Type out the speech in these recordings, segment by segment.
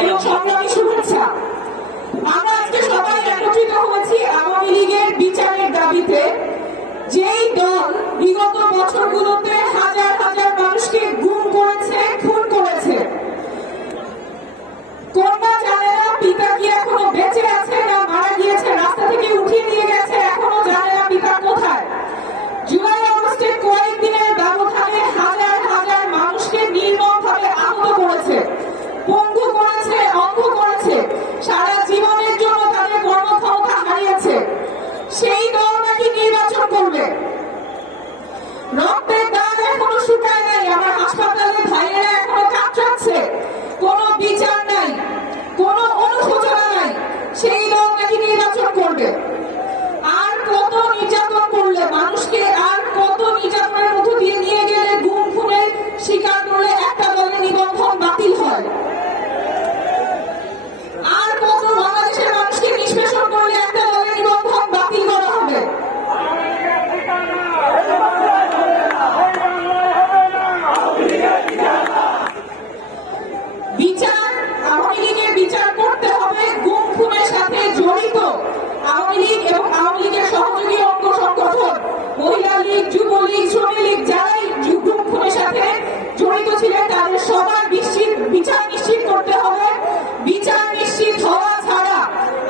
এবং সংগ্রামী শুভেচ্ছা আমরা আজকে সবাই একত্রিত হয়েছি আওয়ামী লীগের বিচারের দাবিতে। যেই দল বিগত বছরগুলোতে আওয়ামী লীগের সহযোগী অঙ্গ সংগঠন। মহিলা লীগ যুবলীগ শ্রমিক লীগ যারাই যুগ্মের সাথে জড়িত ছিলেন, তাদের সবার নিশ্চিত, বিচার নিশ্চিত করতে হবে। বিচার নিশ্চিত হওয়া ছাড়া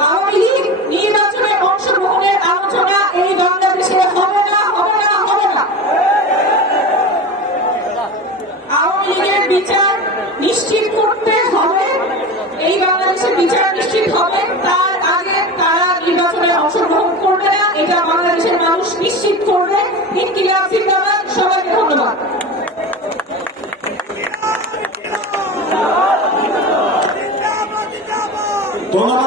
আওয়ামী লীগ নির্বাচনে অংশগ্রহণের আলোচনা এই বাংলাদেশে হবে না হবে না হবে না। আওয়ামী লীগের বিচার নিশ্চিত মানুষ নিশ্চিত করবে ইনকিলাব জিন্দাবাদ সবাইকে ধন্যবাদ। ধন্যবাদ।